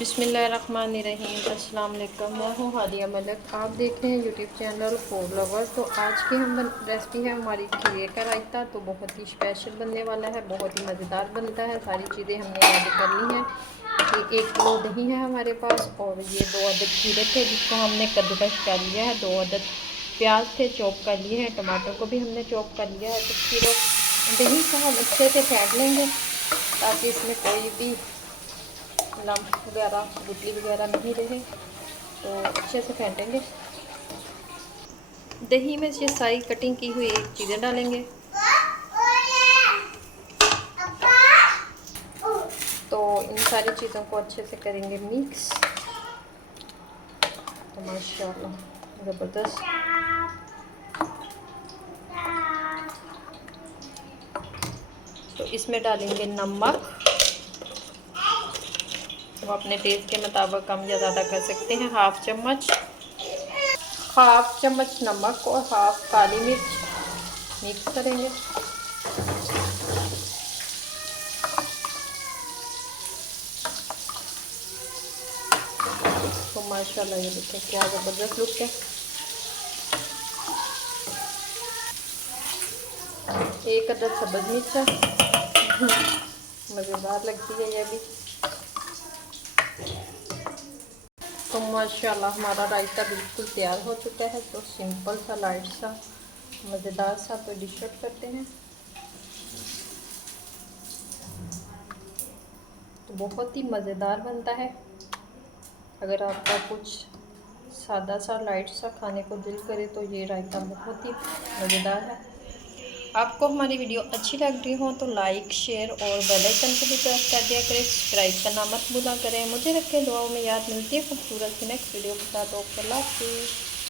बिस्मिल्लाहिर्रहमानिर्रहीम। अस्सलाम वालेकुम। मैं हूँ हादिया मलिक, आप देख रहे हैं यूट्यूब चैनल फूड लवर। तो आज की हम रेसिपी है हमारी खीरे का रायता। तो बहुत ही स्पेशल बनने वाला है, बहुत ही मज़ेदार बनता है। सारी चीज़ें हमने ऐड कर ली हैं कि 1 किलो दही है हमारे पास, और ये 2 अदद खीरे थे जिसको हमने कद्दूकस कर लिया है। 2 अदद प्याज थे, चॉप कर लिए हैं। टमाटर को भी हमने चॉप कर लिया है। तो खीरों दही को हम अच्छे से फेंट लेंगे ताकि इसमें कोई भी लम्ब वगैरह, गुठली वगैरह नहीं रहे। तो अच्छे से फेंटेंगे। दही में ये सारी कटिंग की हुई चीज़ें डालेंगे। तो इन सारी चीज़ों को अच्छे से करेंगे मिक्स। तो माशाल्लाह ज़बरदस्त। तो इसमें डालेंगे नमक, वो अपने टेस्ट के मुताबिक कम या ज़्यादा कर सकते हैं। हाफ चम्मच नमक और हाफ काली मिर्च मिक्स करेंगे। तो माशाल्लाह ये देखिए क्या ज़बरदस्त लुक है। 1 अदद सब्ज़ मिर्च मज़ेदार लगती है ये भी। तो माशाल्लाह हमारा रायता बिल्कुल तैयार हो चुका है। तो सिंपल सा, लाइट सा, मज़ेदार सा तो डिश आउट करते हैं। तो बहुत ही मज़ेदार बनता है। अगर आपका कुछ सादा सा, लाइट सा खाने को दिल करे तो ये रायता बहुत ही मज़ेदार है। आपको हमारी वीडियो अच्छी लग रही हो तो लाइक, शेयर और बेल आइकन को भी प्रेस कर दिया करें। सब्सक्राइब करना मत भूला करें। मुझे रखें दुआओं में याद। मिलती है खूबसूरत सी नेक्स्ट वीडियो के साथ। ओके, अल्लाह हाफ़िज़।